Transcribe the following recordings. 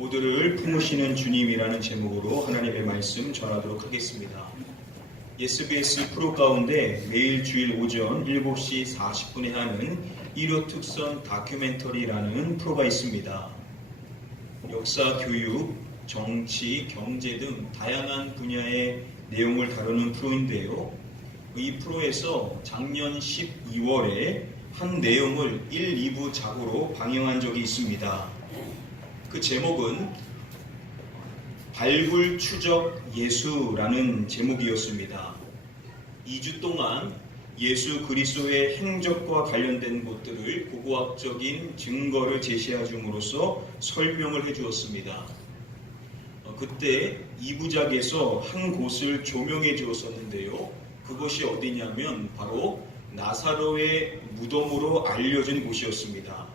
모두를 품으시는 주님이라는 제목으로 하나님의 말씀 전하도록 하겠습니다. SBS 프로 가운데 매일 주일 오전 7시 40분에 하는 일요 특선 다큐멘터리라는 프로가 있습니다. 역사, 교육, 정치, 경제 등 다양한 분야의 내용을 다루는 프로인데요. 이 프로에서 작년 12월에 한 내용을 1, 2부 작으로 방영한 적이 있습니다. 그 제목은 발굴 추적 예수라는 제목이었습니다. 2주 동안 예수 그리스도의 행적과 관련된 곳들을 고고학적인 증거를 제시해 줌으로써 설명을 해 주었습니다. 그때 2부작에서 한 곳을 조명해 주었었는데요. 그곳이 어디냐면 바로 나사로의 무덤으로 알려진 곳이었습니다.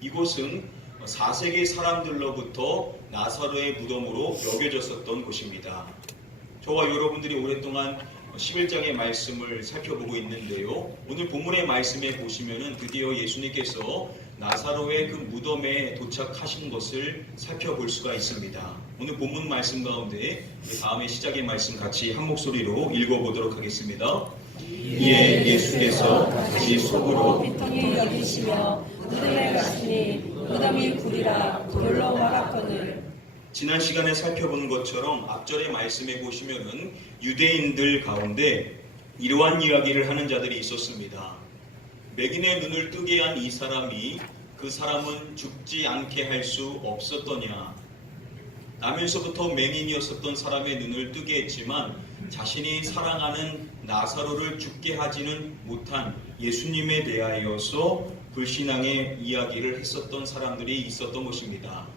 이곳은 4세기 사람들로부터 나사로의 무덤으로 여겨졌었던 곳입니다. 저와 여러분들이 오랫동안 11장의 말씀을 살펴보고 있는데요. 오늘 본문의 말씀에 보시면은 드디어 예수님께서 나사로의 그 무덤에 도착하신 것을 살펴볼 수가 있습니다. 오늘 본문 말씀 가운데 다음에 시작의 말씀 같이 한 목소리로 읽어보도록 하겠습니다. 이에 예수께서 다시 속으로 비통히 여기시며 무덤에 가시니 무덤이 구리라 돌로 말았거늘. 지난 시간에 살펴본 것처럼 앞절의 말씀에 보시면은 유대인들 가운데 이러한 이야기를 하는 자들이 있었습니다. 맹인의 눈을 뜨게 한 이 사람이 그 사람은 죽지 않게 할 수 없었더냐. 나면서부터 맹인이었었던 사람의 눈을 뜨게 했지만 자신이 사랑하는 나사로를 죽게 하지는 못한 예수님에 대하여서 불신앙의 이야기를 했었던 사람들이 있었던 것입니다.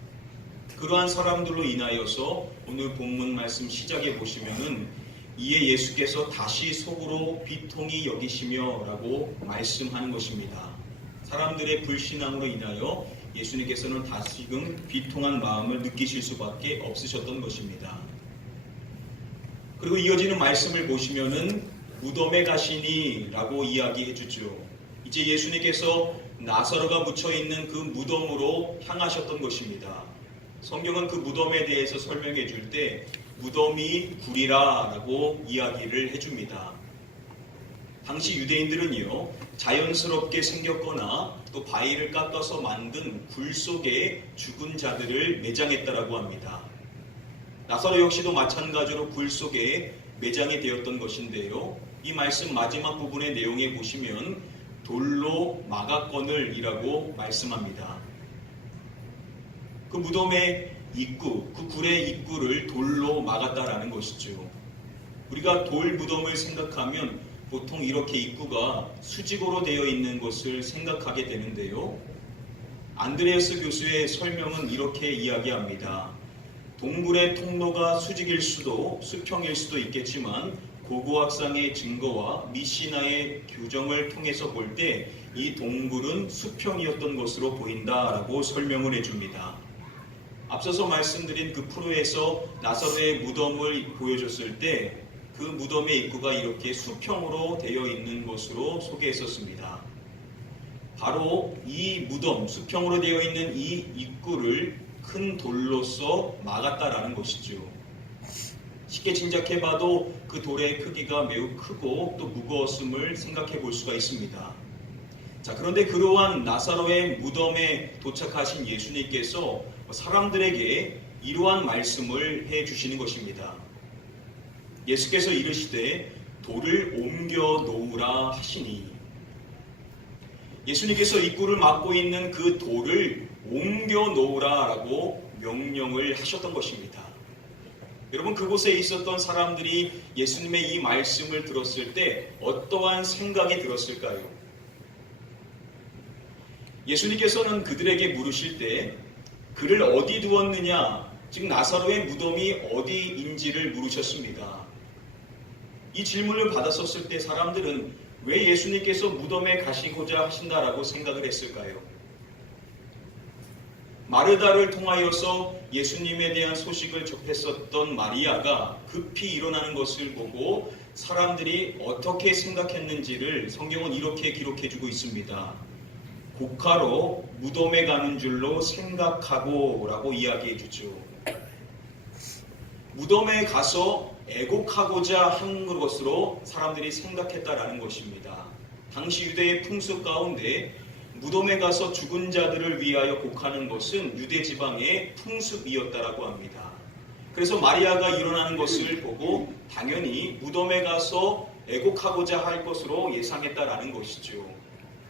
그러한 사람들로 인하여서 오늘 본문 말씀 시작에 보시면은 이에 예수께서 다시 속으로 비통히 여기시며 라고 말씀하는 것입니다. 사람들의 불신앙으로 인하여 예수님께서는 다시금 비통한 마음을 느끼실 수밖에 없으셨던 것입니다. 그리고 이어지는 말씀을 보시면은 무덤에 가시니 라고 이야기해 주죠. 이제 예수님께서 나사로가 묻혀있는 그 무덤으로 향하셨던 것입니다. 성경은 그 무덤에 대해서 설명해 줄 때 무덤이 구리라 라고 이야기를 해줍니다. 당시 유대인들은요, 자연스럽게 생겼거나 또 바위를 깎아서 만든 굴 속에 죽은 자들을 매장했다라고 합니다. 나사로 역시도 마찬가지로 굴 속에 매장이 되었던 것인데요. 이 말씀 마지막 부분의 내용에 보시면 돌로 막았거늘이라고 말씀합니다. 그 무덤의 입구, 그 굴의 입구를 돌로 막았다라는 것이죠. 우리가 돌 무덤을 생각하면 보통 이렇게 입구가 수직으로 되어 있는 것을 생각하게 되는데요. 안드레아스 교수의 설명은 이렇게 이야기합니다. 동굴의 통로가 수직일 수도 수평일 수도 있겠지만 고고학상의 증거와 미시나의 규정을 통해서 볼 때 이 동굴은 수평이었던 것으로 보인다라고 설명을 해줍니다. 앞서서 말씀드린 그 프로에서 나사로의 무덤을 보여줬을 때 그 무덤의 입구가 이렇게 수평으로 되어 있는 것으로 소개했었습니다. 바로 이 무덤, 수평으로 되어 있는 이 입구를 큰 돌로서 막았다라는 것이죠. 쉽게 짐작해봐도 그 돌의 크기가 매우 크고 또 무거웠음을 생각해 볼 수가 있습니다. 자, 그런데 그러한 나사로의 무덤에 도착하신 예수님께서 사람들에게 이러한 말씀을 해 주시는 것입니다. 예수께서 이르시되 돌을 옮겨 놓으라 하시니, 예수님께서 입구를 막고 있는 그 돌을 옮겨 놓으라라고 명령을 하셨던 것입니다. 여러분, 그곳에 있었던 사람들이 예수님의 이 말씀을 들었을 때 어떠한 생각이 들었을까요? 예수님께서는 그들에게 물으실 때 그를 어디 두었느냐, 즉 나사로의 무덤이 어디인지를 물으셨습니다. 이 질문을 받았었을 때 사람들은 왜 예수님께서 무덤에 가시고자 하신다라고 생각을 했을까요? 마르다를 통하여서 예수님에 대한 소식을 접했었던 마리아가 급히 일어나는 것을 보고 사람들이 어떻게 생각했는지를 성경은 이렇게 기록해주고 있습니다. 곡하러 무덤에 가는 줄로 생각하고 라고 이야기해 주죠. 무덤에 가서 애곡하고자 한 것으로 사람들이 생각했다라는 것입니다. 당시 유대의 풍습 가운데 무덤에 가서 죽은 자들을 위하여 곡하는 것은 유대 지방의 풍습이었다라고 합니다. 그래서 마리아가 일어나는 것을 보고 당연히 무덤에 가서 애곡하고자 할 것으로 예상했다라는 것이죠.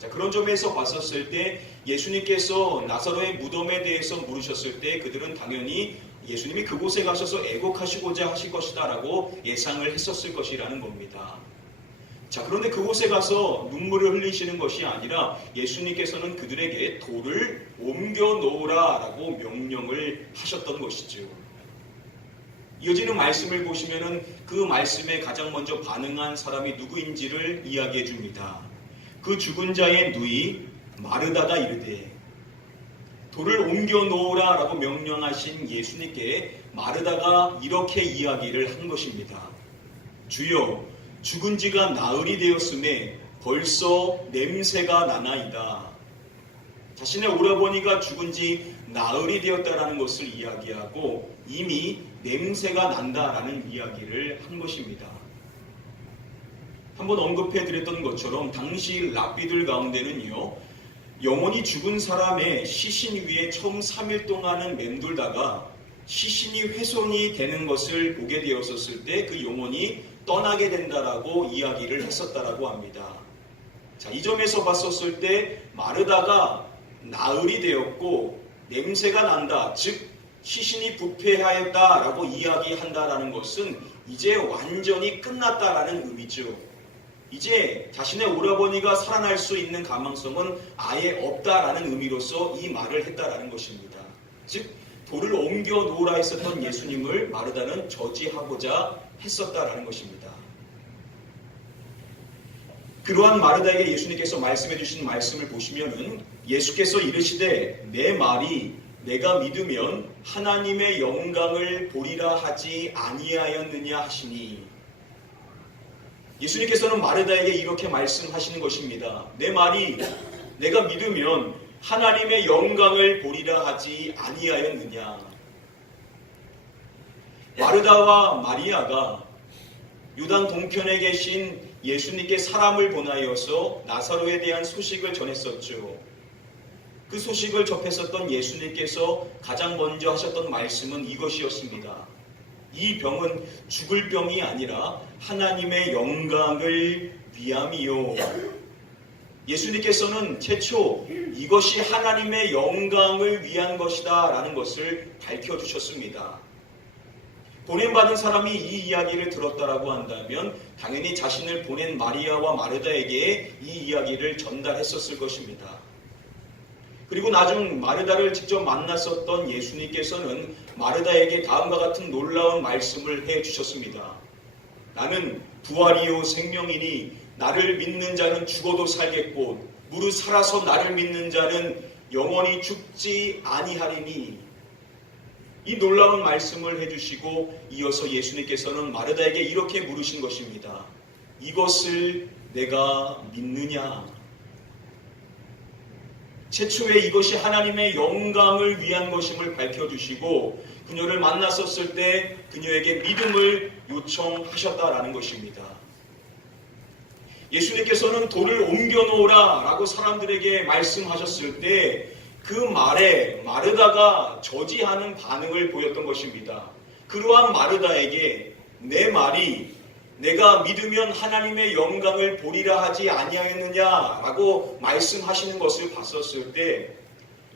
자, 그런 점에서 봤었을 때 예수님께서 나사로의 무덤에 대해서 물으셨을 때 그들은 당연히 예수님이 그곳에 가셔서 애곡하시고자 하실 것이다 라고 예상을 했었을 것이라는 겁니다. 자, 그런데 그곳에 가서 눈물을 흘리시는 것이 아니라 예수님께서는 그들에게 돌을 옮겨 놓으라 라고 명령을 하셨던 것이죠. 이어지는 말씀을 보시면은 그 말씀에 가장 먼저 반응한 사람이 누구인지를 이야기해 줍니다. 그 죽은 자의 누이 마르다가 이르되, 돌을 옮겨 놓으라 라고 명령하신 예수님께 마르다가 이렇게 이야기를 한 것입니다. 주여, 죽은 지가 나흘이 되었음에 벌써 냄새가 나나이다. 자신의 오라버니가 죽은 지 나흘이 되었다라는 것을 이야기하고 이미 냄새가 난다라는 이야기를 한 것입니다. 한번 언급해 드렸던 것처럼 당시 랍비들 가운데는요, 영혼이 죽은 사람의 시신 위에 처음 3일 동안은 맴돌다가 시신이 훼손이 되는 것을 보게 되었었을 때 그 영혼이 떠나게 된다라고 이야기를 했었다라고 합니다. 자, 이 점에서 봤었을 때 마르다가 나흘이 되었고 냄새가 난다, 즉 시신이 부패하였다라고 이야기한다라는 것은 이제 완전히 끝났다라는 의미죠. 이제 자신의 오라버니가 살아날 수 있는 가망성은 아예 없다라는 의미로서 이 말을 했다라는 것입니다. 즉 돌을 옮겨 놓으라 했었던 예수님을 마르다는 저지하고자 했었다라는 것입니다. 그러한 마르다에게 예수님께서 말씀해 주신 말씀을 보시면은 예수께서 이르시되 내 말이 내가 믿으면 하나님의 영광을 보리라 하지 아니하였느냐 하시니, 예수님께서는 마르다에게 이렇게 말씀하시는 것입니다. 내 말이 내가 믿으면 하나님의 영광을 보리라 하지 아니하였느냐. 마르다와 마리아가 요단 동편에 계신 예수님께 사람을 보내어서 나사로에 대한 소식을 전했었죠. 그 소식을 접했었던 예수님께서 가장 먼저 하셨던 말씀은 이것이었습니다. 이 병은 죽을 병이 아니라 하나님의 영광을 위함이요. 예수님께서는 최초 이것이 하나님의 영광을 위한 것이다 라는 것을 밝혀주셨습니다. 보낸받은 사람이 이 이야기를 들었다라고 한다면 당연히 자신을 보낸 마리아와 마르다에게 이 이야기를 전달했었을 것입니다. 그리고 나중 마르다를 직접 만났었던 예수님께서는 마르다에게 다음과 같은 놀라운 말씀을 해주셨습니다. 나는 부활이요 생명이니 나를 믿는 자는 죽어도 살겠고 무릇 살아서 나를 믿는 자는 영원히 죽지 아니하리니. 이 놀라운 말씀을 해주시고 이어서 예수님께서는 마르다에게 이렇게 물으신 것입니다. 이것을 내가 믿느냐? 최초에 이것이 하나님의 영광을 위한 것임을 밝혀주시고 그녀를 만났었을 때 그녀에게 믿음을 요청하셨다라는 것입니다. 예수님께서는 돌을 옮겨 놓으라 라고 사람들에게 말씀하셨을 때 그 말에 마르다가 저지하는 반응을 보였던 것입니다. 그러한 마르다에게 내 말이 내가 믿으면 하나님의 영광을 보리라 하지 아니하였느냐라고 말씀하시는 것을 봤었을 때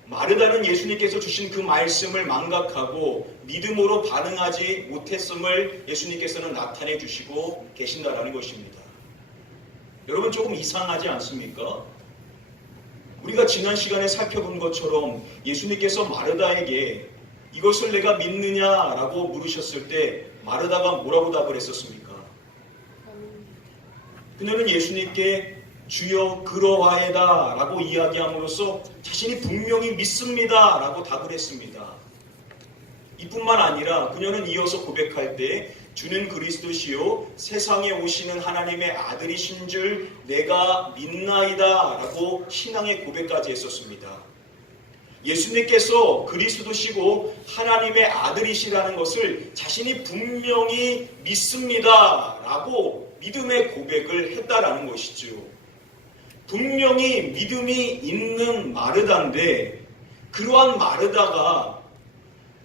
마르다는 예수님께서 주신 그 말씀을 망각하고 믿음으로 반응하지 못했음을 예수님께서는 나타내 주시고 계신다라는 것입니다. 여러분 조금 이상하지 않습니까? 우리가 지난 시간에 살펴본 것처럼 예수님께서 마르다에게 이것을 내가 믿느냐라고 물으셨을 때 마르다가 뭐라고 답을 했었습니까? 그녀는 예수님께 주여 그러하에다 라고 이야기함으로써 자신이 분명히 믿습니다 라고 답을 했습니다. 이뿐만 아니라 그녀는 이어서 고백할 때 주는 그리스도시요 세상에 오시는 하나님의 아들이신 줄 내가 믿나이다 라고 신앙의 고백까지 했었습니다. 예수님께서 그리스도시고 하나님의 아들이시라는 것을 자신이 분명히 믿습니다 라고 믿음의 고백을 했다라는 것이죠. 분명히 믿음이 있는 마르다인데 그러한 마르다가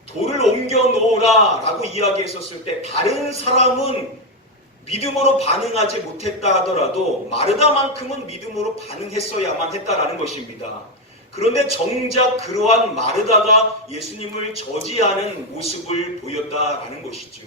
돌을 옮겨 놓으라 라고 이야기했었을 때 다른 사람은 믿음으로 반응하지 못했다 하더라도 마르다만큼은 믿음으로 반응했어야만 했다라는 것입니다. 그런데 정작 그러한 마르다가 예수님을 저지하는 모습을 보였다라는 것이죠.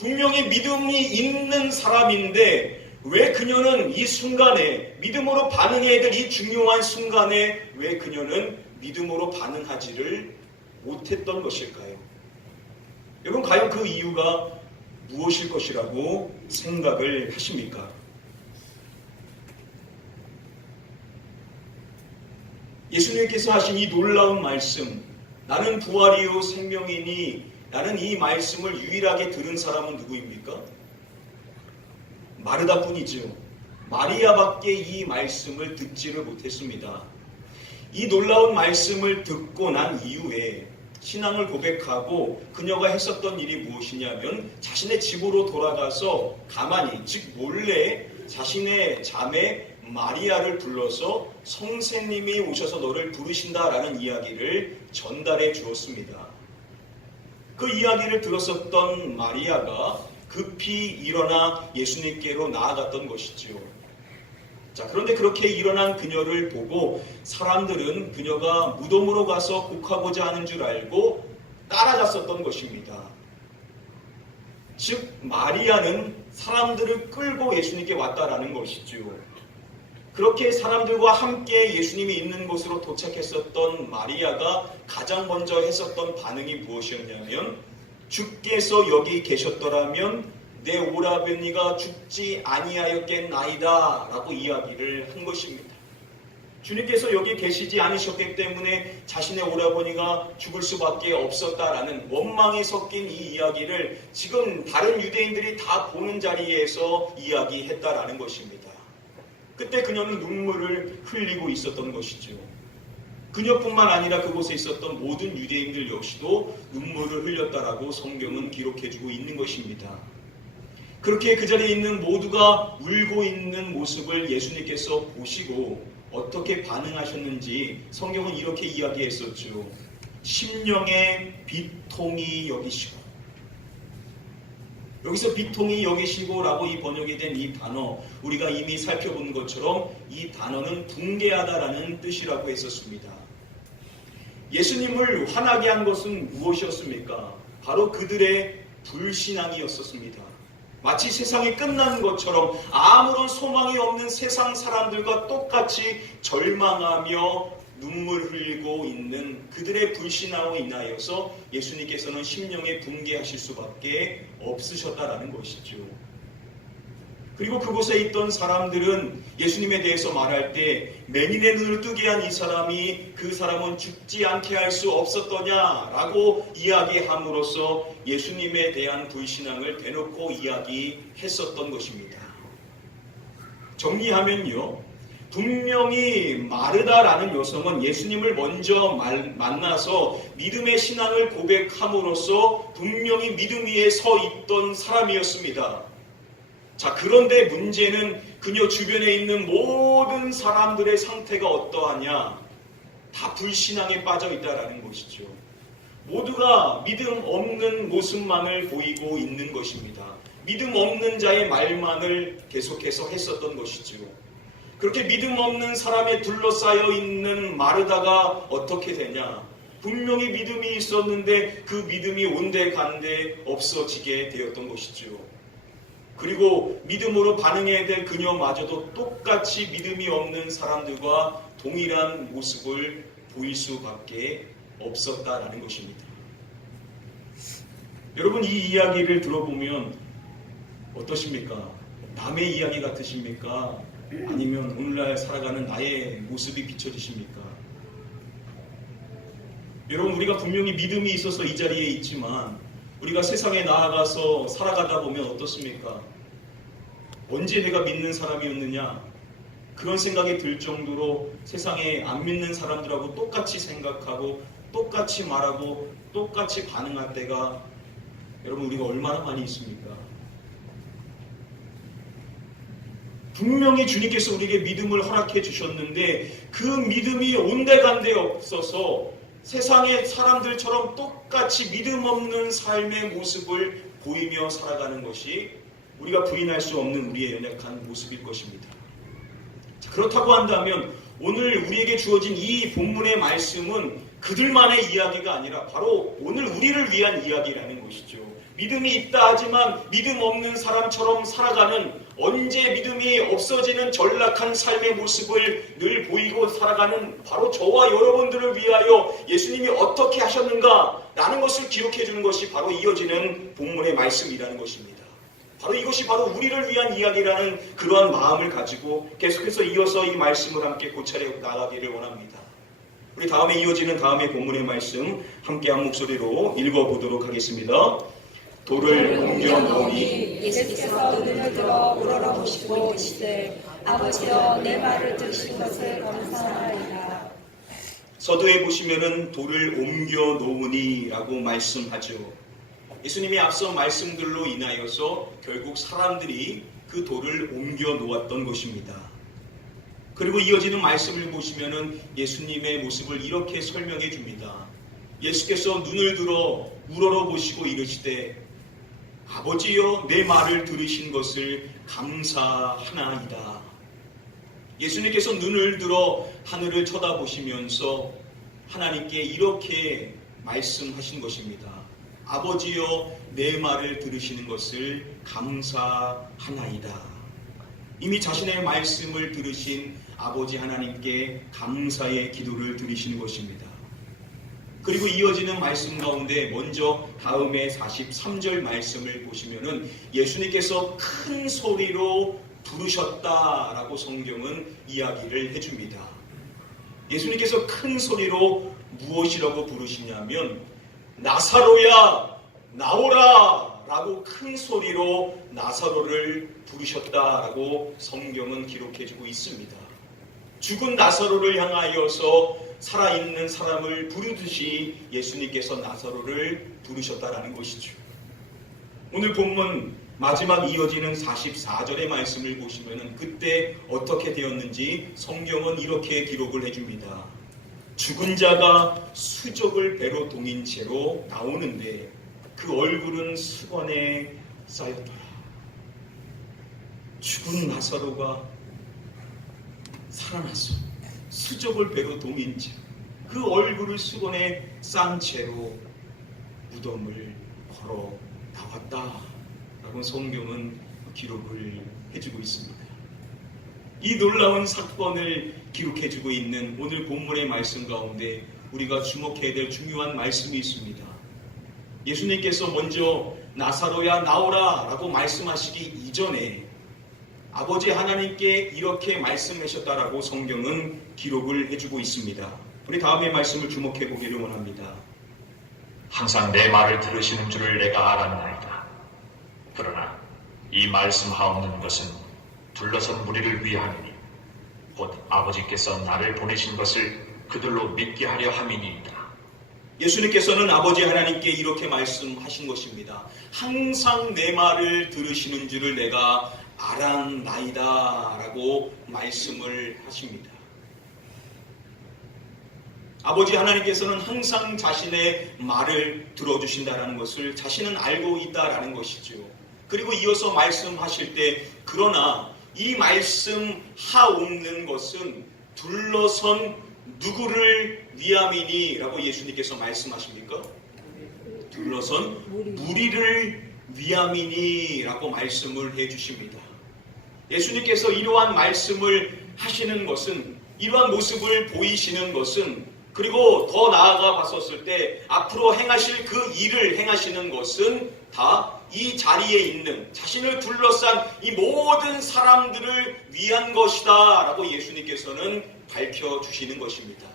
분명히 믿음이 있는 사람인데 왜 그녀는 이 순간에 믿음으로 반응해야 될 이 중요한 순간에 왜 그녀는 믿음으로 반응하지를 못했던 것일까요? 여러분 과연 그 이유가 무엇일 것이라고 생각을 하십니까? 예수님께서 하신 이 놀라운 말씀, 나는 부활이요 생명이니 나는 이 말씀을 유일하게 들은 사람은 누구입니까? 마르다뿐이죠. 마리아밖에 이 말씀을 듣지를 못했습니다. 이 놀라운 말씀을 듣고 난 이후에 신앙을 고백하고 그녀가 했었던 일이 무엇이냐면 자신의 집으로 돌아가서 가만히 즉 몰래 자신의 자매 마리아를 불러서 선생님이 오셔서 너를 부르신다라는 이야기를 전달해 주었습니다. 그 이야기를 들었었던 마리아가 급히 일어나 예수님께로 나아갔던 것이지요. 자, 그런데 그렇게 일어난 그녀를 보고 사람들은 그녀가 무덤으로 가서 곡하고자 하는 줄 알고 따라갔었던 것입니다. 즉 마리아는 사람들을 끌고 예수님께 왔다라는 것이죠. 그렇게 사람들과 함께 예수님이 있는 곳으로 도착했었던 마리아가 가장 먼저 했었던 반응이 무엇이었냐면 주께서 여기 계셨더라면 내 오라버니가 죽지 아니하였겠나이다 라고 이야기를 한 것입니다. 주님께서 여기 계시지 않으셨기 때문에 자신의 오라버니가 죽을 수밖에 없었다라는 원망이 섞인 이 이야기를 지금 다른 유대인들이 다 보는 자리에서 이야기했다라는 것입니다. 그때 그녀는 눈물을 흘리고 있었던 것이죠. 그녀뿐만 아니라 그곳에 있었던 모든 유대인들 역시도 눈물을 흘렸다라고 성경은 기록해주고 있는 것입니다. 그렇게 그 자리에 있는 모두가 울고 있는 모습을 예수님께서 보시고 어떻게 반응하셨는지 성경은 이렇게 이야기했었죠. 심령의 비통이 여기시고, 여기서 비통이 여기시고 라고 이 번역이 된 이 단어, 우리가 이미 살펴본 것처럼 이 단어는 붕괴하다라는 뜻이라고 했었습니다. 예수님을 화나게 한 것은 무엇이었습니까? 바로 그들의 불신앙이었습니다. 마치 세상이 끝난 것처럼 아무런 소망이 없는 세상 사람들과 똑같이 절망하며 눈물 흘리고 있는 그들의 불신앙으로 인하여서 예수님께서는 심령에 붕괴하실 수밖에 없으셨다라는 것이죠. 그리고 그곳에 있던 사람들은 예수님에 대해서 말할 때 맹인의 눈을 뜨게 한 이 사람이 그 사람은 죽지 않게 할 수 없었더냐라고 이야기함으로써 예수님에 대한 불신앙을 대놓고 이야기했었던 것입니다. 정리하면요, 분명히 마르다라는 여성은 예수님을 먼저 만나서 믿음의 신앙을 고백함으로써 분명히 믿음 위에 서 있던 사람이었습니다. 자, 그런데 문제는 그녀 주변에 있는 모든 사람들의 상태가 어떠하냐? 다 불신앙에 빠져 있다라는 것이죠. 모두가 믿음 없는 모습만을 보이고 있는 것입니다. 믿음 없는 자의 말만을 계속해서 했었던 것이죠. 그렇게 믿음 없는 사람에 둘러싸여 있는 마르다가 어떻게 되냐? 분명히 믿음이 있었는데 그 믿음이 온데간데 없어지게 되었던 것이죠. 그리고 믿음으로 반응해야 될 그녀마저도 똑같이 믿음이 없는 사람들과 동일한 모습을 보일 수밖에 없었다라는 것입니다. 여러분, 이 이야기를 들어보면 어떠십니까? 남의 이야기 같으십니까? 아니면 오늘날 살아가는 나의 모습이 비춰지십니까? 여러분, 우리가 분명히 믿음이 있어서 이 자리에 있지만 우리가 세상에 나아가서 살아가다 보면 어떻습니까? 언제 내가 믿는 사람이었느냐? 그런 생각이 들 정도로 세상에 안 믿는 사람들하고 똑같이 생각하고 똑같이 말하고 똑같이 반응할 때가 여러분 우리가 얼마나 많이 있습니까? 분명히 주님께서 우리에게 믿음을 허락해 주셨는데 그 믿음이 온데간데 없어서 세상의 사람들처럼 똑같이 믿음 없는 삶의 모습을 보이며 살아가는 것이 우리가 부인할 수 없는 우리의 연약한 모습일 것입니다. 자, 그렇다고 한다면 오늘 우리에게 주어진 이 본문의 말씀은 그들만의 이야기가 아니라 바로 오늘 우리를 위한 이야기라는 것이죠. 믿음이 있다 하지만 믿음 없는 사람처럼 살아가는, 언제 믿음이 없어지는 전락한 삶의 모습을 늘 보이고 살아가는 바로 저와 여러분들을 위하여 예수님이 어떻게 하셨는가 라는 것을 기록해 주는 것이 바로 이어지는 본문의 말씀이라는 것입니다. 바로 이것이 바로 우리를 위한 이야기라는 그러한 마음을 가지고 계속해서 이어서 이 말씀을 함께 고찰해 나가기를 원합니다. 우리 다음에 이어지는 다음의 본문의 말씀 함께 한 목소리로 읽어보도록 하겠습니다. 돌을 옮겨 놓으니 예수께서 눈을 들어 우러러보시고 이르시되 아버지여 내 말을 들으신 것을 감사하나이다. 서두에 보시면은 돌을 옮겨 놓으니 라고 말씀하죠. 예수님이 앞서 말씀들로 인하여서 결국 사람들이 그 돌을 옮겨 놓았던 것입니다. 그리고 이어지는 말씀을 보시면은 예수님의 모습을 이렇게 설명해 줍니다. 예수께서 눈을 들어 우러러보시고 이르시되 아버지여 내 말을 들으신 것을 감사하나이다. 예수님께서 눈을 들어 하늘을 쳐다보시면서 하나님께 이렇게 말씀하신 것입니다. 아버지여 내 말을 들으시는 것을 감사하나이다. 이미 자신의 말씀을 들으신 아버지 하나님께 감사의 기도를 드리시는 것입니다. 그리고 이어지는 말씀 가운데 먼저 다음에 43절 말씀을 보시면은 예수님께서 큰 소리로 부르셨다라고 성경은 이야기를 해줍니다. 예수님께서 큰 소리로 무엇이라고 부르시냐면 나사로야 나오라 라고 큰 소리로 나사로를 부르셨다라고 성경은 기록해주고 있습니다. 죽은 나사로를 향하여서 살아있는 사람을 부르듯이 예수님께서 나사로를 부르셨다라는 것이죠. 오늘 본문 마지막 이어지는 44절의 말씀을 보시면 그때 어떻게 되었는지 성경은 이렇게 기록을 해줍니다. 죽은 자가 수족을 배로 동인 채로 나오는데 그 얼굴은 수건에 쌓였더라. 죽은 나사로가 살아났어. 수족을 배로 동인 채 그 얼굴을 수건에 싼 채로 무덤을 걸어 나왔다 라고 성경은 기록을 해주고 있습니다. 이 놀라운 사건을 기록해주고 있는 오늘 본문의 말씀 가운데 우리가 주목해야 될 중요한 말씀이 있습니다. 예수님께서 먼저 나사로야 나오라 라고 말씀하시기 이전에 아버지 하나님께 이렇게 말씀하셨다라고 성경은 기록을 해주고 있습니다. 우리 다음의 말씀을 주목해 보기를 원합니다. 항상 내 말을 들으시는 줄을 내가 알았나이다. 그러나 이 말씀하옵는 것은 둘러선 무리를 위함이니 곧 아버지께서 나를 보내신 것을 그들로 믿게 하려 함이니이다. 예수님께서는 아버지 하나님께 이렇게 말씀하신 것입니다. 항상 내 말을 들으시는 줄을 내가 알았나이다 라고 말씀을 하십니다. 아버지 하나님께서는 항상 자신의 말을 들어주신다는 것을 자신은 알고 있다라는 것이죠. 그리고 이어서 말씀하실 때 그러나 이 말씀하옵는 것은 둘러선 누구를 위함이니 라고 예수님께서 말씀하십니까? 둘러선 무리를 위함이니 라고 말씀을 해주십니다. 예수님께서 이러한 말씀을 하시는 것은, 이러한 모습을 보이시는 것은, 그리고 더 나아가 봤었을 때 앞으로 행하실 그 일을 행하시는 것은 다 이 자리에 있는 자신을 둘러싼 이 모든 사람들을 위한 것이다 라고 예수님께서는 밝혀주시는 것입니다.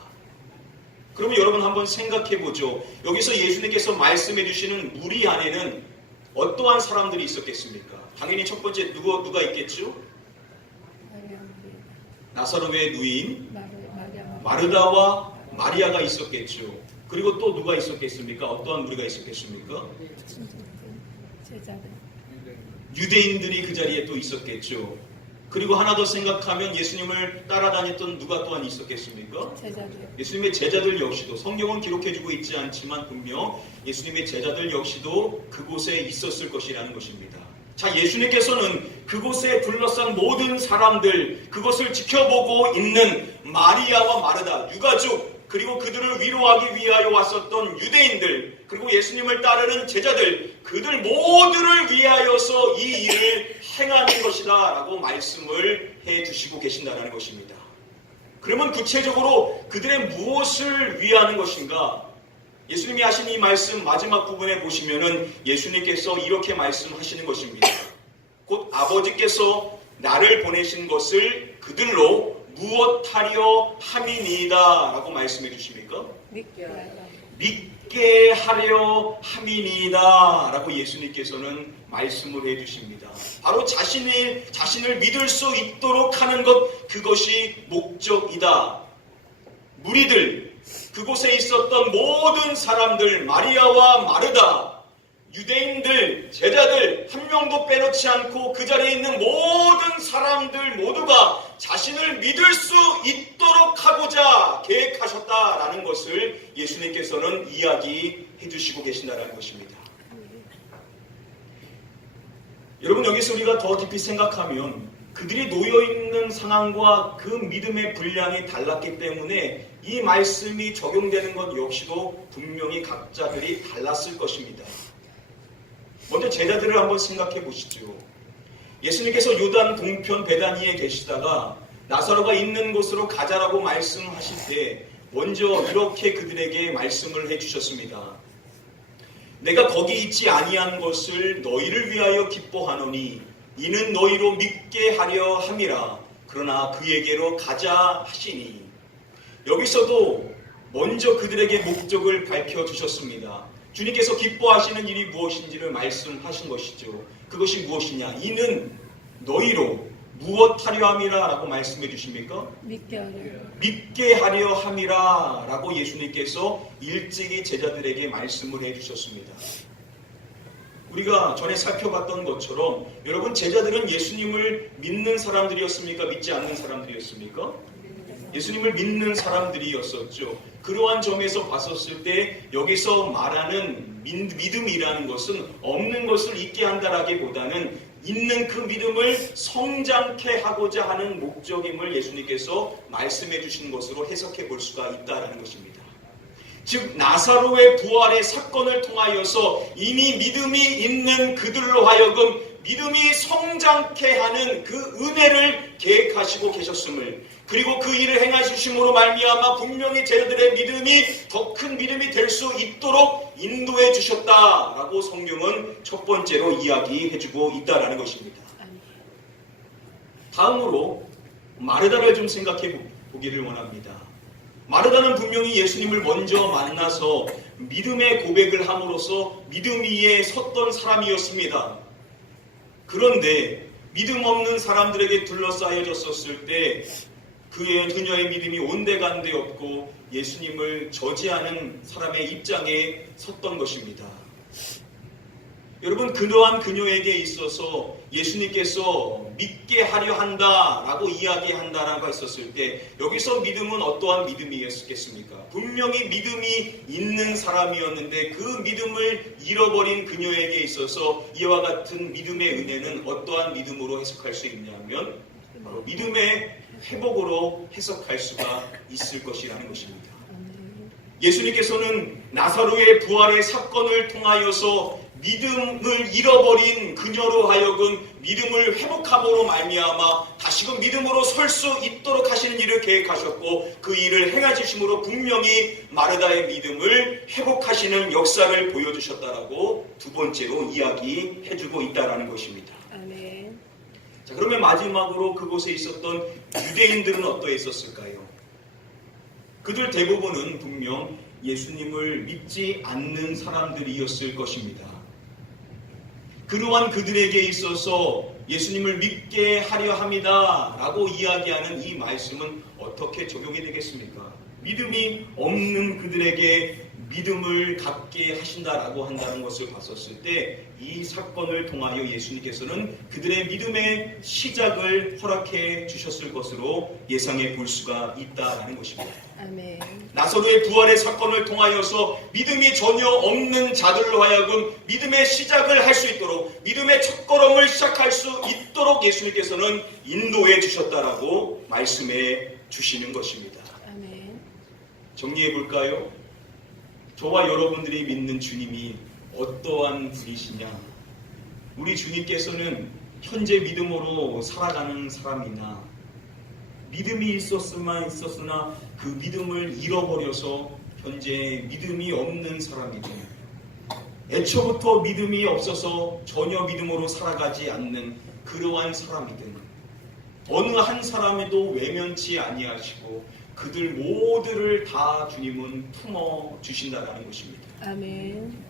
그러면 여러분 한번 생각해 보죠. 여기서 예수님께서 말씀해 주시는 무리 안에는 어떠한 사람들이 있었겠습니까? 당연히 첫 번째 누가 있겠죠? 나사로의 누인 마르다와 마리아가 있었겠죠. 그리고 또 누가 있었겠습니까? 어떠한 무리가 있었겠습니까? 유대인들이 그 자리에 또 있었겠죠. 그리고 하나 더 생각하면 예수님을 따라다녔던 누가 또한 있었겠습니까? 예수님의 제자들 역시도, 성경은 기록해주고 있지 않지만 분명 예수님의 제자들 역시도 그곳에 있었을 것이라는 것입니다. 자, 예수님께서는 그곳에 둘러싼 모든 사람들, 그것을 지켜보고 있는 마리아와 마르다, 유가족, 그리고 그들을 위로하기 위하여 왔었던 유대인들, 그리고 예수님을 따르는 제자들, 그들 모두를 위하여서 이 일을 행하는 것이다 라고 말씀을 해주시고 계신다는 것입니다. 그러면 구체적으로 그들의 무엇을 위하는 것인가? 예수님이 하신 이 말씀 마지막 부분에 보시면은 예수님께서 이렇게 말씀하시는 것입니다. 곧 아버지께서 나를 보내신 것을 그들로 무엇하려 함이니이다 라고 말씀해 주십니까? 믿게 하려 함이니이다 라고 예수님께서는 말씀을 해 주십니다. 바로 자신을 믿을 수 있도록 하는 것, 그것이 목적이다. 무리들, 그곳에 있었던 모든 사람들, 마리아와 마르다, 유대인들, 제자들 한 명도 빼놓지 않고 그 자리에 있는 모든 사람들 모두가 자신을 믿을 수 있도록 하고자 계획하셨다라는 것을 예수님께서는 이야기해 주시고 계신다는 것입니다. 여러분, 여기서 우리가 더 깊이 생각하면 그들이 놓여있는 상황과 그 믿음의 분량이 달랐기 때문에 이 말씀이 적용되는 것 역시도 분명히 각자들이 달랐을 것입니다. 먼저 제자들을 한번 생각해 보시죠. 예수님께서 요단 동편 베다니에 계시다가 나사로가 있는 곳으로 가자라고 말씀하실 때 먼저 이렇게 그들에게 말씀을 해주셨습니다. 내가 거기 있지 아니한 것을 너희를 위하여 기뻐하노니 이는 너희로 믿게 하려 함이라. 그러나 그에게로 가자 하시니. 여기서도 먼저 그들에게 목적을 밝혀주셨습니다. 주님께서 기뻐하시는 일이 무엇인지를 말씀하신 것이죠. 그것이 무엇이냐? 이는 너희로 무엇하려 함이라 라고 말씀해 주십니까? 믿게 하려 함이라 라고 예수님께서 일찍이 제자들에게 말씀을 해 주셨습니다. 우리가 전에 살펴봤던 것처럼 여러분, 제자들은 예수님을 믿는 사람들이었습니까? 믿지 않는 사람들이었습니까? 예수님을 믿는 사람들이었었죠. 그러한 점에서 봤었을 때 여기서 말하는 믿음이라는 것은 없는 것을 있게 한다라기보다는 있는 그 믿음을 성장케 하고자 하는 목적임을 예수님께서 말씀해 주신 것으로 해석해 볼 수가 있다는 것입니다. 즉 나사로의 부활의 사건을 통하여서 이미 믿음이 있는 그들로 하여금 믿음이 성장케 하는 그 은혜를 계획하시고 계셨음을, 그리고 그 일을 행하시심으로 말미암아 분명히 제자들의 믿음이 더 큰 믿음이 될 수 있도록 인도해 주셨다라고 성경은 첫 번째로 이야기해주고 있다라는 것입니다. 다음으로 마르다를 좀 생각해 보기를 원합니다. 마르다는 분명히 예수님을 먼저 만나서 믿음의 고백을 함으로써 믿음 위에 섰던 사람이었습니다. 그런데 믿음 없는 사람들에게 둘러싸여졌었을 때 그녀의 믿음이 온데간데 없고 예수님을 저지하는 사람의 입장에 섰던 것입니다. 여러분, 그러한 그녀에게 있어서 예수님께서 믿게 하려 한다라고 이야기한다라고 했었을 때 여기서 믿음은 어떠한 믿음이었겠습니까? 분명히 믿음이 있는 사람이었는데 그 믿음을 잃어버린 그녀에게 있어서 이와 같은 믿음의 은혜는 어떠한 믿음으로 해석할 수 있냐면 바로 믿음의 회복으로 해석할 수가 있을 것이라는 것입니다. 예수님께서는 나사로의 부활의 사건을 통하여서 믿음을 잃어버린 그녀로 하여금 믿음을 회복함으로 말미암아 다시금 믿음으로 설 수 있도록 하시는 일을 계획하셨고 그 일을 행하시심으로 분명히 마르다의 믿음을 회복하시는 역사를 보여주셨다라고 두 번째로 이야기해주고 있다라는 것입니다. 아멘. 자, 그러면 마지막으로 그곳에 있었던 유대인들은 어떠했었을까요? 그들 대부분은 분명 예수님을 믿지 않는 사람들이었을 것입니다. 그러한 그들에게 있어서 예수님을 믿게 하려 합니다 라고 이야기하는 이 말씀은 어떻게 적용이 되겠습니까? 믿음이 없는 그들에게 믿음을 갖게 하신다라고 한다는 것을 봤었을 때 이 사건을 통하여 예수님께서는 그들의 믿음의 시작을 허락해 주셨을 것으로 예상해 볼 수가 있다라는 것입니다. 아멘. 나사로의 부활의 사건을 통하여서 믿음이 전혀 없는 자들로 하여금 믿음의 시작을 할 수 있도록 믿음의 첫걸음을 시작할 수 있도록 예수님께서는 인도해 주셨다라고 말씀해 주시는 것입니다. 아멘. 정리해 볼까요? 저와 여러분들이 믿는 주님이 어떠한 분이시냐? 우리 주님께서는 현재 믿음으로 살아가는 사람이나 믿음이 있었으나 그 믿음을 잃어버려서 현재 믿음이 없는 사람이든 애초부터 믿음이 없어서 전혀 믿음으로 살아가지 않는 그러한 사람이든 어느 한 사람에도 외면치 아니하시고 그들 모두를 다 주님은 품어 주신다라는 것입니다. 아멘.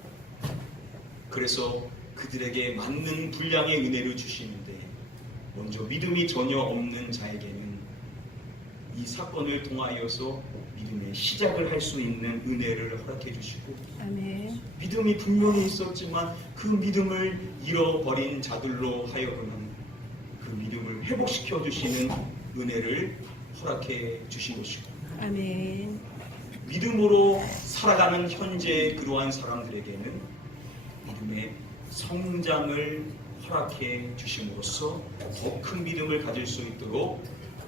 그래서 그들에게 맞는 분량의 은혜를 주시는데 먼저 믿음이 전혀 없는 자에게는 이 사건을 통하여서 믿음의 시작을 할 수 있는 은혜를 허락해 주시고 아멘. 믿음이 분명히 있었지만 그 믿음을 잃어버린 자들로 하여금은 그 믿음을 회복시켜 주시는 은혜를 허락해 주신 것이고 아멘. 믿음으로 살아가는 현재 그러한 사람들에게는 믿음의 성장을 허락해 주심으로써 더 큰 믿음을 가질 수 있도록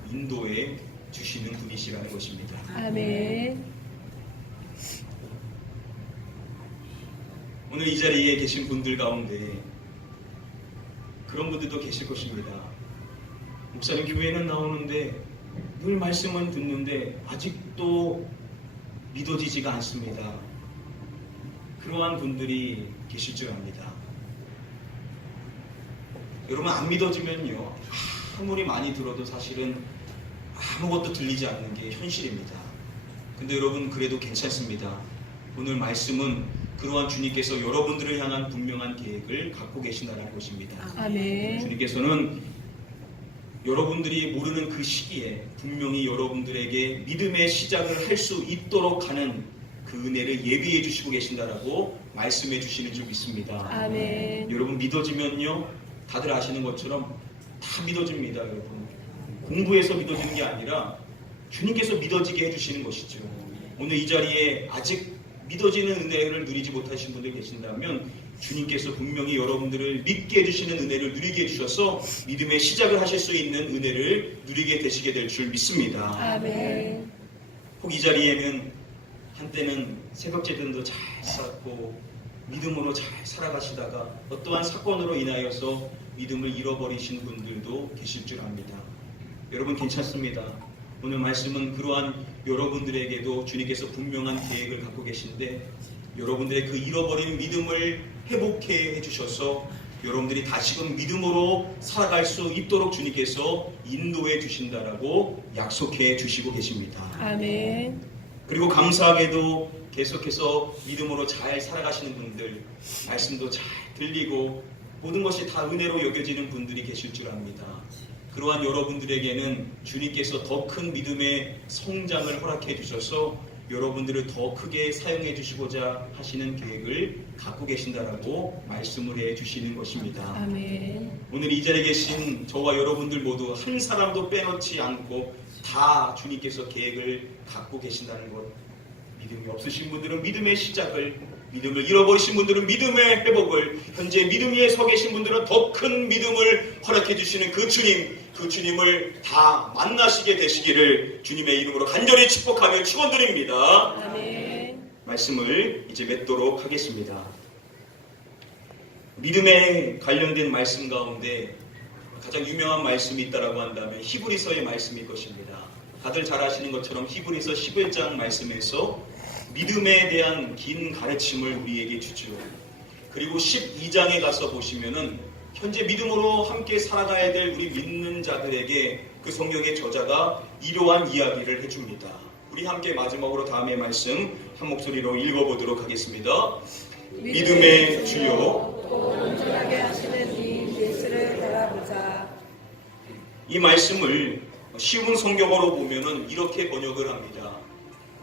인도해 주시는 분이시라는 것입니다. 아멘. 오늘 이 자리에 계신 분들 가운데 그런 분들도 계실 것입니다. 목사님 교회는 나오는데 늘 말씀은 듣는데 아직도 믿어지지가 않습니다. 그러한 분들이 계실 줄 압니다. 여러분 안 믿어지면요 아무리 많이 들어도 사실은 아무것도 들리지 않는 게 현실입니다. 근데 여러분 그래도 괜찮습니다. 오늘 말씀은 그러한 주님께서 여러분들을 향한 분명한 계획을 갖고 계신다는 것입니다. 아멘. 주님께서는 여러분들이 모르는 그 시기에 분명히 여러분들에게 믿음의 시작을 할 수 있도록 하는 그 은혜를 예비해 주시고 계신다라고 말씀해 주시는 줄 믿습니다. 아멘. 여러분 믿어지면요 다들 아시는 것처럼 다 믿어집니다. 여러분 공부해서 믿어지는 게 아니라 주님께서 믿어지게 해주시는 것이죠. 오늘 이 자리에 아직 믿어지는 은혜를 누리지 못하신 분들 계신다면 주님께서 분명히 여러분들을 믿게 해주시는 은혜를 누리게 해주셔서 믿음의 시작을 하실 수 있는 은혜를 누리게 되시게 될 줄 믿습니다. 아멘. 혹 이 자리에는 한때는 새벽제들도 잘 쌓고 믿음으로 잘 살아가시다가 어떠한 사건으로 인하여서 믿음을 잃어버리신 분들도 계실 줄 압니다. 여러분 괜찮습니다. 오늘 말씀은 그러한 여러분들에게도 주님께서 분명한 계획을 갖고 계신데 여러분들의 그 잃어버린 믿음을 회복해 주셔서 여러분들이 다시금 믿음으로 살아갈 수 있도록 주님께서 인도해 주신다라고 약속해 주시고 계십니다. 아멘. 그리고 감사하게도 계속해서 믿음으로 잘 살아가시는 분들, 말씀도 잘 들리고 모든 것이 다 은혜로 여겨지는 분들이 계실 줄 압니다. 그러한 여러분들에게는 주님께서 더 큰 믿음의 성장을 허락해 주셔서 여러분들을 더 크게 사용해 주시고자 하시는 계획을 갖고 계신다라고 말씀을 해 주시는 것입니다. 아멘. 오늘 이 자리에 계신 저와 여러분들 모두 한 사람도 빼놓지 않고 다 주님께서 계획을 갖고 계신다는 것, 믿음이 없으신 분들은 믿음의 시작을, 믿음을 잃어버리신 분들은 믿음의 회복을, 현재 믿음 위에 서 계신 분들은 더 큰 믿음을 허락해 주시는 그 주님, 그 주님을 다 만나시게 되시기를 주님의 이름으로 간절히 축복하며 축원드립니다. 아멘. 말씀을 이제 맺도록 하겠습니다. 믿음에 관련된 말씀 가운데 가장 유명한 말씀이 있다라고 한다면 히브리서의 말씀일 것입니다. 다들 잘 아시는 것처럼 히브리서 11장 말씀에서 믿음에 대한 긴 가르침을 우리에게 주죠. 그리고 12장에 가서 보시면은 현재 믿음으로 함께 살아가야 될 우리 믿는 자들에게 그 성경의 저자가 이러한 이야기를 해줍니다. 우리 함께 마지막으로 다음의 말씀 한 목소리로 읽어보도록 하겠습니다. 믿음의 주여 또 온전하게 하시는 이 예수를 바라보자. 이 말씀을 쉬운 성경어로 보면은 이렇게 번역을 합니다.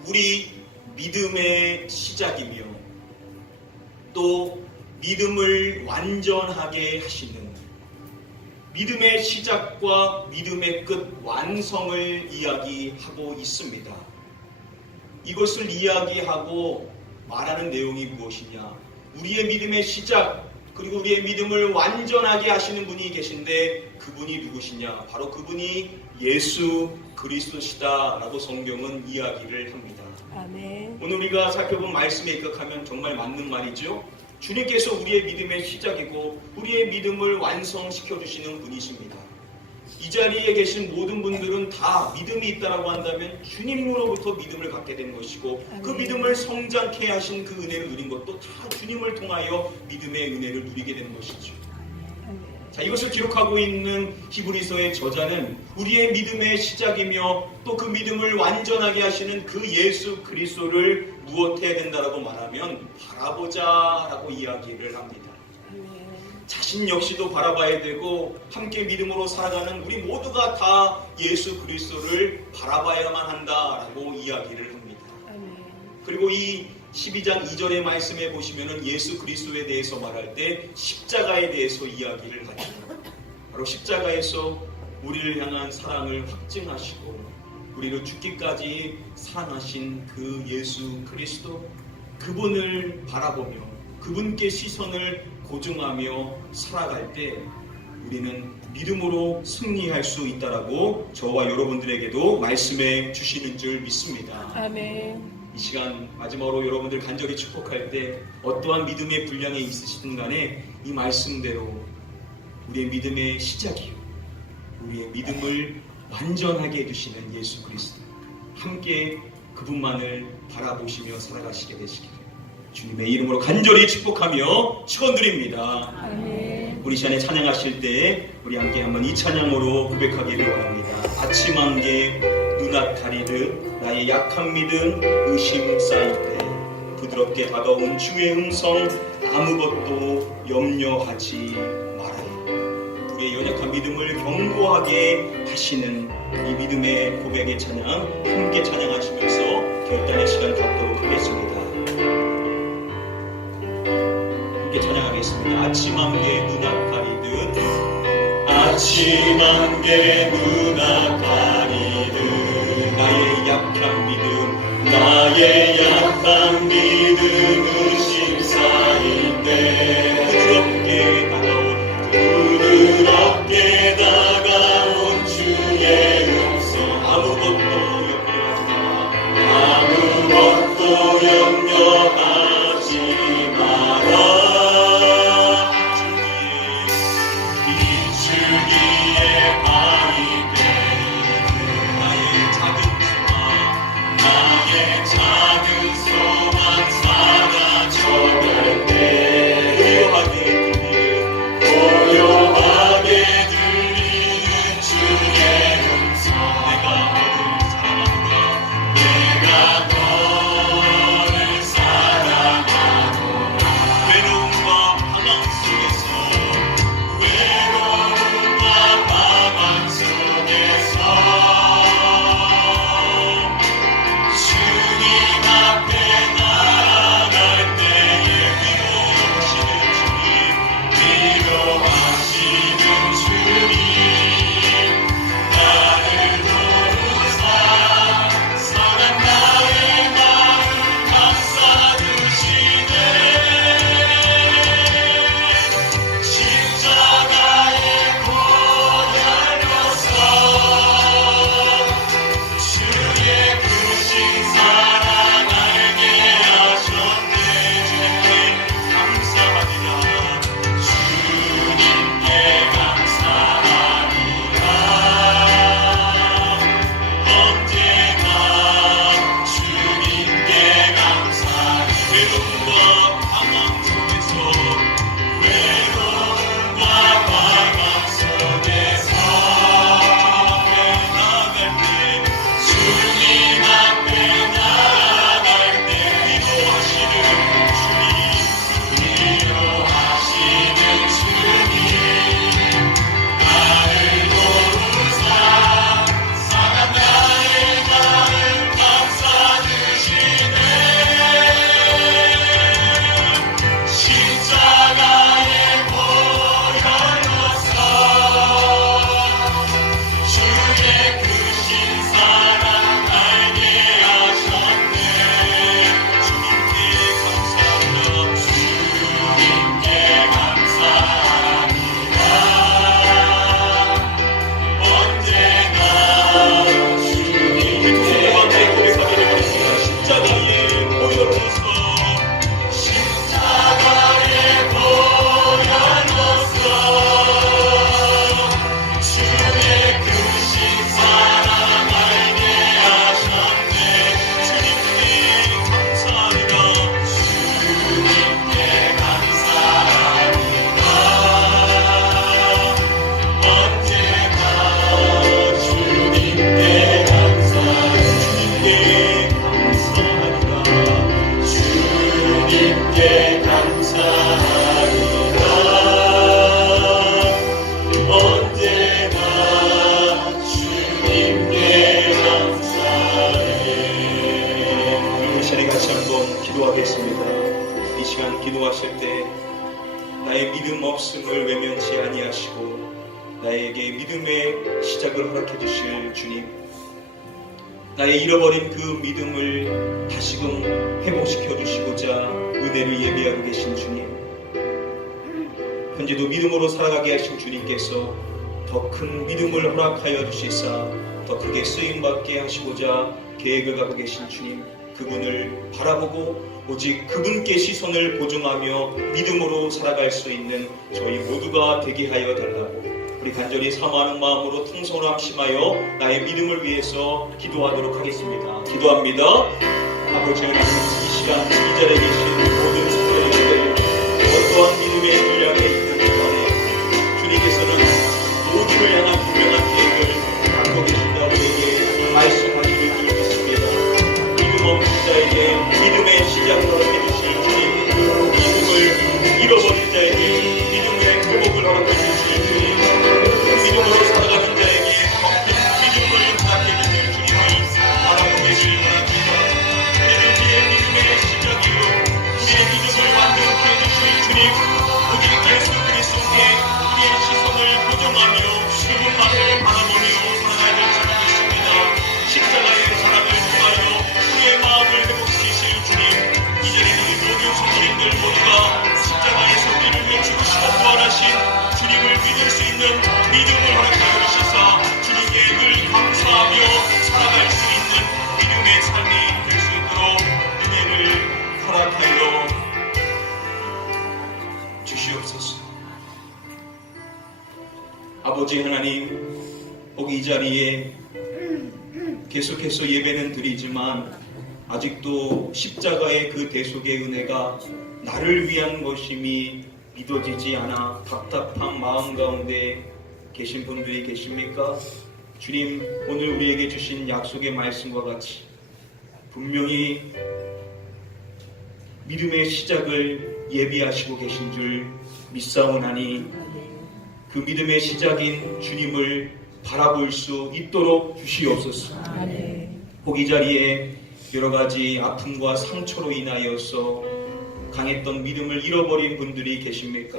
우리 믿음의 시작이며 또 믿음을 완전하게 하시는, 믿음의 시작과 믿음의 끝 완성을 이야기하고 있습니다. 이것을 이야기하고 말하는 내용이 무엇이냐? 우리의 믿음의 시작 그리고 우리의 믿음을 완전하게 하시는 분이 계신데 그분이 누구시냐? 바로 그분이 예수 그리스도시다라고 성경은 이야기를 합니다. 아멘. 오늘 우리가 살펴본 말씀에 입각하면 정말 맞는 말이죠. 주님께서 우리의 믿음의 시작이고 우리의 믿음을 완성시켜 주시는 분이십니다. 이 자리에 계신 모든 분들은 다 믿음이 있다라고 한다면 주님으로부터 믿음을 갖게 되는 것이고 그 믿음을 성장케 하신 그 은혜를 누린 것도 다 주님을 통하여 믿음의 은혜를 누리게 되는 것이죠. 자, 이것을 기록하고 있는 히브리서의 저자는 우리의 믿음의 시작이며 또 그 믿음을 완전하게 하시는 그 예수 그리스도를 무엇해야 된다라고 말하면 바라보자라고 이야기를 합니다. 자신 역시도 바라봐야 되고 함께 믿음으로 살아가는 우리 모두가 다 예수 그리스도를 바라봐야만 한다라고 이야기를 합니다. 그리고 이 12장 2절의 말씀에 보시면은 예수 그리스도에 대해서 말할 때 십자가에 대해서 이야기를 하죠. 바로 십자가에서 우리를 향한 사랑을 확증하시고 우리를 죽기까지 사랑하신 그 예수 그리스도, 그분을 바라보며 그분께 시선을 고정하며 살아갈 때 우리는 믿음으로 승리할 수 있다라고 저와 여러분들에게도 말씀해 주시는 줄 믿습니다. 아멘. 이 시간 마지막으로 여러분들 간절히 축복할 때 어떠한 믿음의 분량이 있으시든 간에 이 말씀대로 우리의 믿음의 시작이요 우리의 믿음을 완전하게 해주시는 예수 그리스도, 함께 그분만을 바라보시며 살아가시게 되시기를 주님의 이름으로 간절히 축복하며 축원드립니다. 아멘. 우리 시간에 찬양하실 때 우리 함께 한번 이 찬양으로 고백하기를 원합니다. 아침 안개 눈앞 가리듯 나의 약한 믿음 의심 쌓일 때 부드럽게 다가온 주의 음성 아무것도 염려하지 말아요. 우리의 연약한 믿음을 견고하게 하시는 이 믿음의 고백의 찬양 함께 찬양하시면서 결단의 시간 갖도록 하겠습니다. 함께 찬양하겠습니다. 아침 안개 눈앞 가리듯 아침 안개 눈앞 가리듯 나의 약한 믿음 나의 약한 믿음 의심 쌓일 때 부드럽게 다가온 주의 음성 아무것도 염려하지 마라. 주기에 바위되리 시간 기도하실 때 나의 믿음 없음을 외면치 아니하시고 나에게 믿음의 시작을 허락해 주실 주님, 나의 잃어버린 그 믿음을 다시금 회복시켜 주시고자 은혜를 예비하고 계신 주님, 현재도 믿음으로 살아가게 하신 주님께서 더 큰 믿음을 허락하여 주시사 더 크게 쓰임받게 하시고자 계획을 갖고 계신 주님, 그분을 바라보고 오직 그분께 시선을 고정하며 믿음으로 살아갈 수 있는 저희 모두가 되게 하여 달라고 우리 간절히 사모하는 마음으로 통성으로 합심하여 나의 믿음을 위해서 기도하도록 하겠습니다. 기도합니다. 아버지 하나님, 이 시간 이 자리에 계신 모든 성도님들 어떠한 믿음의 분량에 있는 동안에 주님께서는 모두를 향한 분명한 계획을 갖고 계신다 우리에게 말씀하시는 줄 믿습니다. 믿음 없는 자에게 믿음의 시작을 허락해 주실 주님, 믿음을 잃어버린 자에게 믿음의 회복을 허락해 주실 주님, 믿음으로 살아가는 자에게 더 큰 믿음을 허락해 주실 주님을 바라보고 계시기 바랍니다. 우리를 위해 믿음의 시작이요 우리의 믿음을 완전케 해주실 주님, 오직 예수 그리스도께 우리의 시선을 고정하며 그분만을 바라보며 살아가야 될 줄 믿습니다. 십자가의 사랑을 통하여 우리의 마음을 회복시키실 주님, 이제는 우리 모든 성도님들 모두가 십자가에서 우리를 위해 죽으시고 부활하신 주님을 믿을 수 있는 믿음을 허락하여 주시사 주님께 늘 감사하며 살아갈 수 있는 믿음의 삶이 될 수 있도록 은혜를 허락하여 주시옵소서. 아버지 하나님, 혹 이 자리에 계속해서 예배는 드리지만 아직도 십자가의 그 대속의 은혜가 나를 위한 것임이 믿어지지 않아 답답한 마음 가운데 계신 분들이 계십니까? 주님, 오늘 우리에게 주신 약속의 말씀과 같이 분명히 믿음의 시작을 예비하시고 계신 줄 믿사오나니 그 믿음의 시작인 주님을 바라볼 수 있도록 주시옵소서. 혹 이 자리에 여러 가지 아픔과 상처로 인하여서 강했던 믿음을 잃어버린 분들이 계십니까?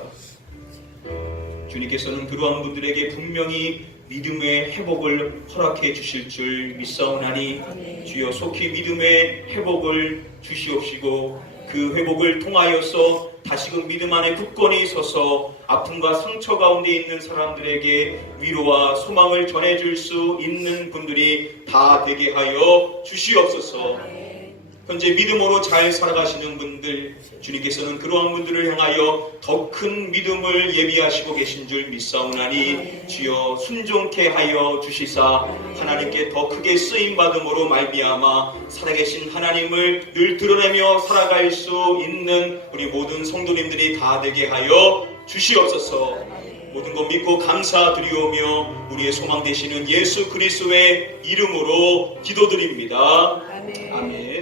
주님께서는 그러한 분들에게 분명히 믿음의 회복을 허락해 주실 줄 믿사오나니 주여 속히 믿음의 회복을 주시옵시고 그 회복을 통하여서 다시금 믿음 안에 굳건히 서서 아픔과 상처 가운데 있는 사람들에게 위로와 소망을 전해줄 수 있는 분들이 다 되게 하여 주시옵소서. 현재 믿음으로 잘 살아가시는 분들, 주님께서는 그러한 분들을 향하여 더 큰 믿음을 예비하시고 계신 줄 믿사오나니 주여 순종케 하여 주시사 하나님께 더 크게 쓰임받음으로 말미암아 살아계신 하나님을 늘 드러내며 살아갈 수 있는 우리 모든 성도님들이 다 되게 하여 주시옵소서. 모든 것 믿고 감사드리오며 우리의 소망 되시는 예수 그리스도의 이름으로 기도드립니다. 아멘.